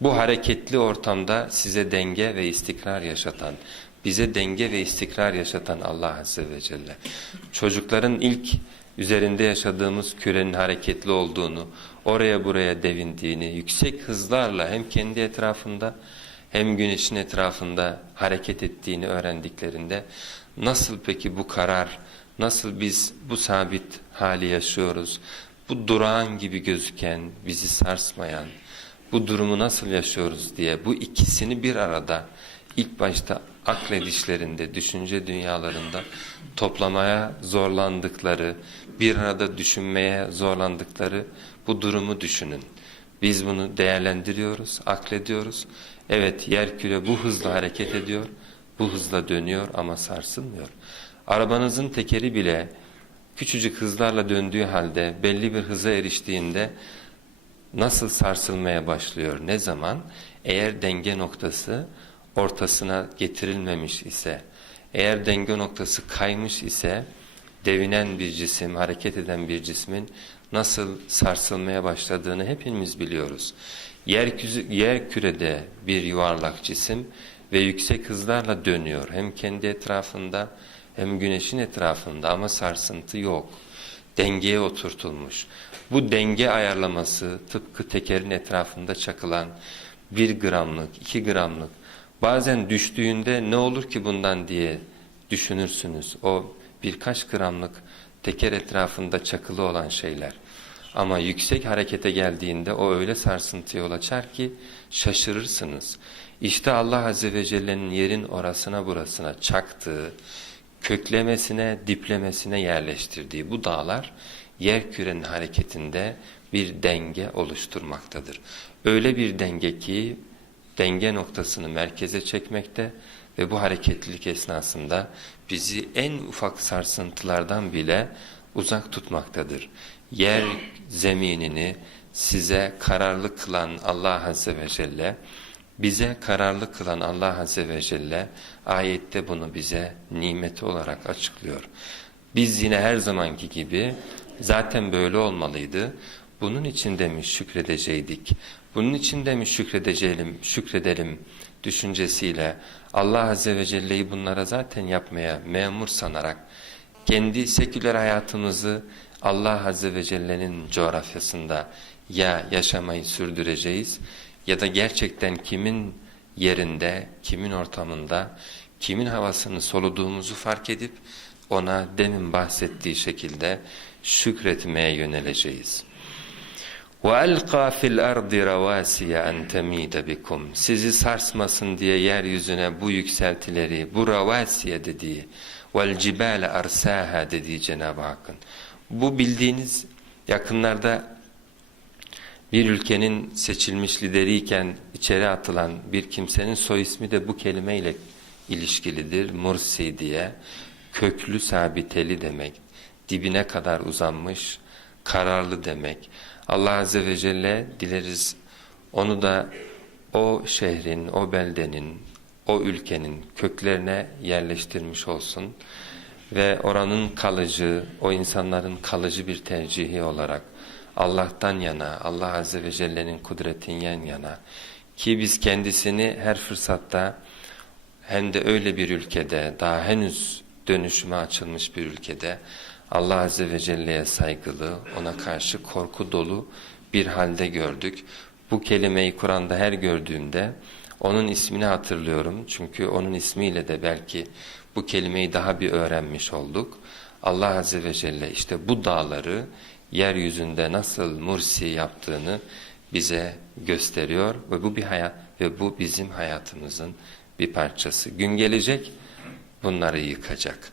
Bu hareketli ortamda size denge ve istikrar yaşatan, bize denge ve istikrar yaşatan Allah Azze ve Celle. Çocukların ilk üzerinde yaşadığımız kürenin hareketli olduğunu, oraya buraya devindiğini, yüksek hızlarla hem kendi etrafında hem güneşin etrafında hareket ettiğini öğrendiklerinde nasıl peki bu karar, nasıl biz bu sabit hali yaşıyoruz, bu durağan gibi gözüken, bizi sarsmayan, bu durumu nasıl yaşıyoruz diye bu ikisini bir arada ilk başta akledişlerinde, düşünce dünyalarında toplamaya zorlandıkları, bir arada düşünmeye zorlandıkları bu durumu düşünün. Biz bunu değerlendiriyoruz, aklediyoruz. Evet yer küre bu hızla hareket ediyor, bu hızla dönüyor ama sarsılmıyor. Arabanızın tekeri bile küçücük hızlarla döndüğü halde belli bir hıza eriştiğinde nasıl sarsılmaya başlıyor? Ne zaman? Eğer denge noktası ortasına getirilmemiş ise, eğer denge noktası kaymış ise devinen bir cisim, hareket eden bir cismin nasıl sarsılmaya başladığını hepimiz biliyoruz. Yer, yer kürede bir yuvarlak cisim ve yüksek hızlarla dönüyor. Hem kendi etrafında hem güneşin etrafında ama sarsıntı yok. Dengeye oturtulmuş. Bu denge ayarlaması tıpkı tekerin etrafında çakılan bir gramlık, iki gramlık bazen düştüğünde ne olur ki bundan diye düşünürsünüz. O birkaç gramlık teker etrafında çakılı olan şeyler. Ama yüksek harekete geldiğinde o öyle sarsıntıya yol açar ki şaşırırsınız. İşte Allah Azze ve Celle'nin yerin orasına burasına çaktığı, köklemesine, diplemesine yerleştirdiği bu dağlar yer kürenin hareketinde bir denge oluşturmaktadır. Öyle bir denge ki denge noktasını merkeze çekmekte ve bu hareketlilik esnasında bizi en ufak sarsıntılardan bile uzak tutmaktadır. Yer zeminini size kararlı kılan Allah Azze ve Celle, bize kararlı kılan Allah Azze ve Celle ayette bunu bize nimeti olarak açıklıyor. Biz yine her zamanki gibi zaten böyle olmalıydı. Bunun için de mi şükredeceydik? Bunun için de mi şükredelim, şükredelim düşüncesiyle Allah Azze ve Celle'yi bunlara zaten yapmaya memur sanarak kendi seküler hayatımızı Allah Azze ve Celle'nin coğrafyasında ya yaşamayı sürdüreceğiz ya da gerçekten kimin yerinde, kimin ortamında, kimin havasını soluduğumuzu fark edip ona demin bahsettiği şekilde şükretmeye yöneleceğiz. وَأَلْقَى فِي الْأَرْضِ رَوَاسِيَ أَنْ تَمِيدَ بِكُمْ Sizi sarsmasın diye yeryüzüne bu yükseltileri, bu ravasiye dediği, وَالْجِبَالَ أَرْسَاهَا dediği Cenab-ı Hakk'ın. Bu bildiğiniz yakınlarda bir ülkenin seçilmiş lideriyken içeri atılan bir kimsenin soy ismi de bu kelimeyle ilişkilidir. Mursi diye köklü sabiteli demek, dibine kadar uzanmış, kararlı demek. Allah Azze ve Celle dileriz onu da o şehrin, o beldenin, o ülkenin köklerine yerleştirmiş olsun ve oranın kalıcı, o insanların kalıcı bir tercihi olarak Allah'tan yana, Allah Azze ve Celle'nin kudretinden yana ki biz kendisini her fırsatta hem de öyle bir ülkede, daha henüz dönüşüme açılmış bir ülkede Allah Azze ve Celle'ye saygılı, ona karşı korku dolu bir halde gördük. Bu kelimeyi Kur'an'da her gördüğümde onun ismini hatırlıyorum. Çünkü onun ismiyle de belki bu kelimeyi daha bir öğrenmiş olduk. Allah Azze ve Celle işte bu dağları yeryüzünde nasıl mursi yaptığını bize gösteriyor ve bu bir hayat ve bu bizim hayatımızın bir parçası. Gün gelecek bunları yıkacak.